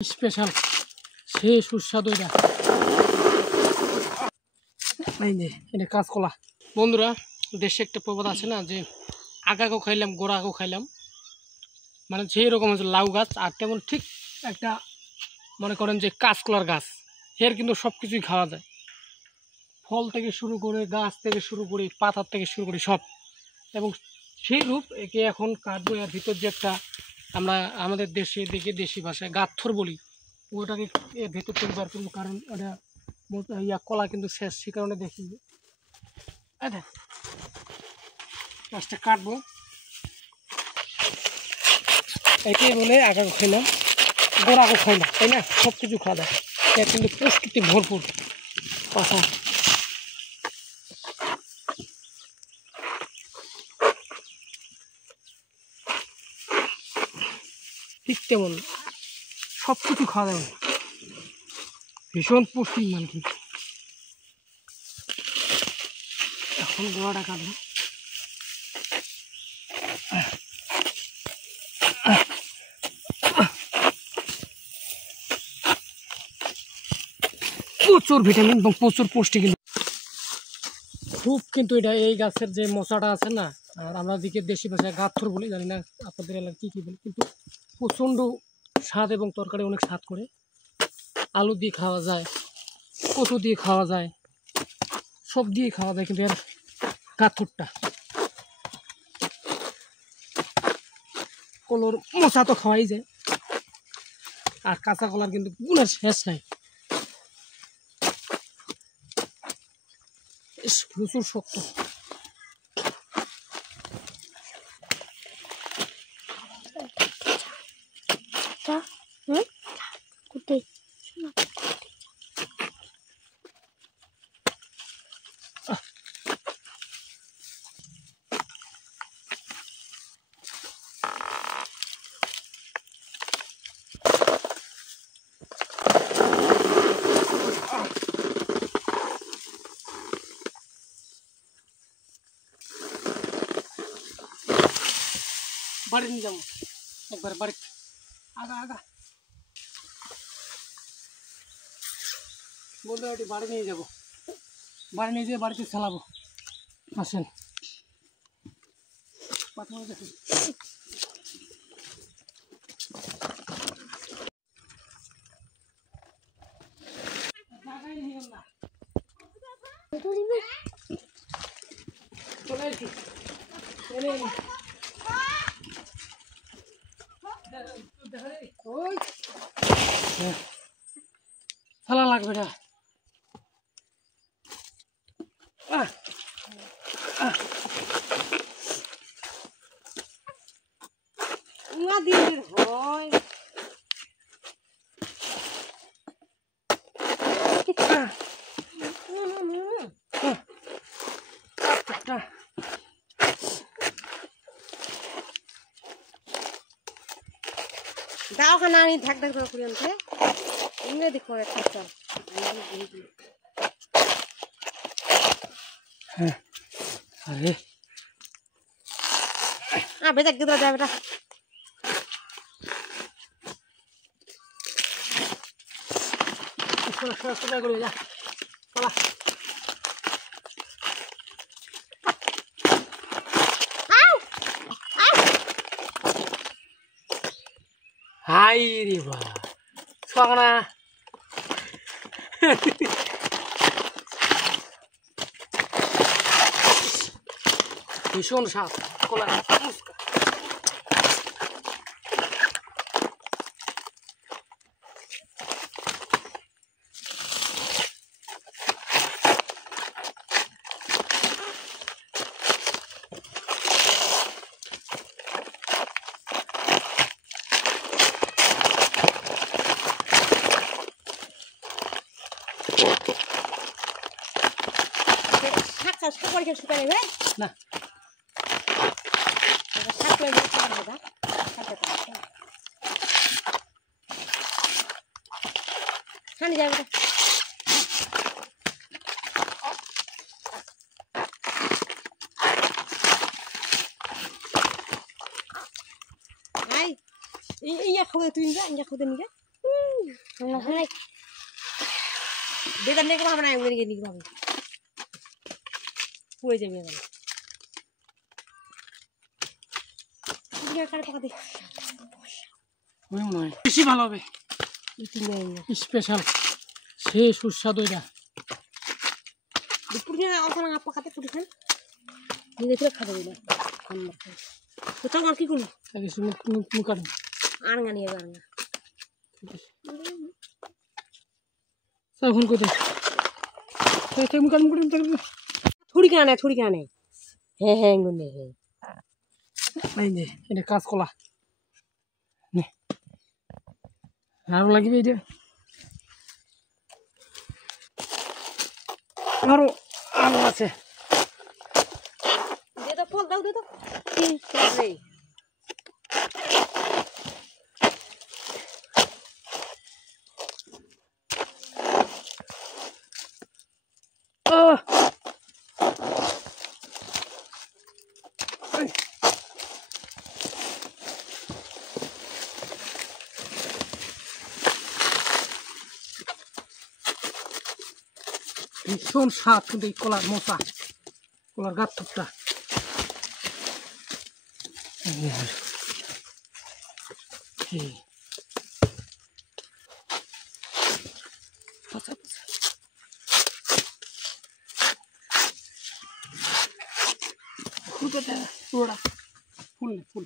স্পেশাল সে সুস্বাদু এটা কাঁচকলা। বন্ধুরা, দেশে একটা প্রবাদ আছে না যে আগাকেও খাইলাম গোড়াকেও খাইলাম, মানে সেই রকম হচ্ছে লাউ গাছ আর তেমন ঠিক একটা মনে করেন যে কাঁচকলার গাছ, এর কিন্তু সব কিছুই খাওয়া যায়, ফল থেকে শুরু করে গাছ থেকে শুরু করে পাতার থেকে শুরু করে সব। এবং সেই রূপ একে এখন কাটবো, এর ভিতর যে একটা আমরা আমাদের দেশে দেখে দেশি ভাষায় গাথর বলি, ওটাকে এর ভিতর থেকে বার করবো, কারণ ওটা কলা কিন্তু শেষ, সে কারণে দেখি গাছটা কাটবো। একে বলে আগাকে খাইলাম গোড়াকে খাইলাম, তাই না? সব কিছু খাওয়া যায়, এর কিন্তু প্রস্তুতি ভরপুর পাশা। ঠিক তেমন সব কিছু খাওয়া যাবে, ভীষণ পুষ্টি মানে কি। এখন গোড়াটা কাটবো। প্রচুর ভিটামিন এবং প্রচুর পুষ্টি কিন্তু খুব, কিন্তু এটা এই গাছের যে মশাটা আছে না, আর আমরা দিকে দেশি ভাষায় গাথর বলি, জানি না আপনাদের এলাকায় কী কী বলি, কিন্তু প্রচণ্ড স্বাদ এবং তরকারি অনেক স্বাদ করে। আলু দিয়ে খাওয়া যায়, কচু দিয়ে খাওয়া যায়, সব দিয়ে খাওয়া যায়, কিন্তু এর গাথরটা কলোর মশা তো খাওয়াই যায়, আর কাঁচা কলার কিন্তু গুণের শেষ নাই, প্রচুর শক্ত। বাড়ি নিয়ে যাবো একবার, বাড়ি আগা আগা বলতে ওটি বাড়ি নিয়ে যাবো, বাড়ি নিয়ে যেয়ে বাড়িতে চালাবো। আসেন ফেলা লাগবে না। দাও খানা আনি ঢাক ঢাক করে আনতে ইংরেজি করে খাচ্ছা। আরে বেটা গিয়ে দেয় বেটা করে যা চলা। হাই রে বা সোয়াগনা ভীষণ স্বাদ কলা শুকাই নেবে না খানি যাবে Ai, iya kau itu enggak kau itu enggak. বেদার নেই ভাবে না এমনি নিয়ে ভাবে পড়ে যাবে এবার বেশি ভালো হবে স্পেশাল সে সুস্বাদু এটা দুপুর দিয়ে অল্প না আপা খাতে পুরি খান নিজে থেকে খাবে না কোথাও আর কি করবি আর না নিয়ে আর না এখন কোথায় ছুরি কানে হ্যাঁ হ্যাঁ গুনে হ্যাঁ এই যে এটা কাঁচকলা নে আরো লাগবে এটা আরো আলু আছে দে তো ফল দাও দে তো তিন চারটে ভীষণ স্বাদ কিন্তু এই কলার মোচা কলার গাছ থুপটা ফুল ফুল